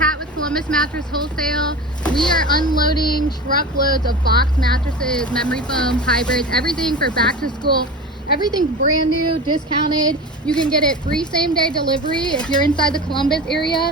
Kat with Columbus Mattress Wholesale. We are unloading truckloads of box mattresses, memory foams, hybrids, everything for back to school. Everything's brand new, discounted. You can get it free same day delivery if you're inside the Columbus area.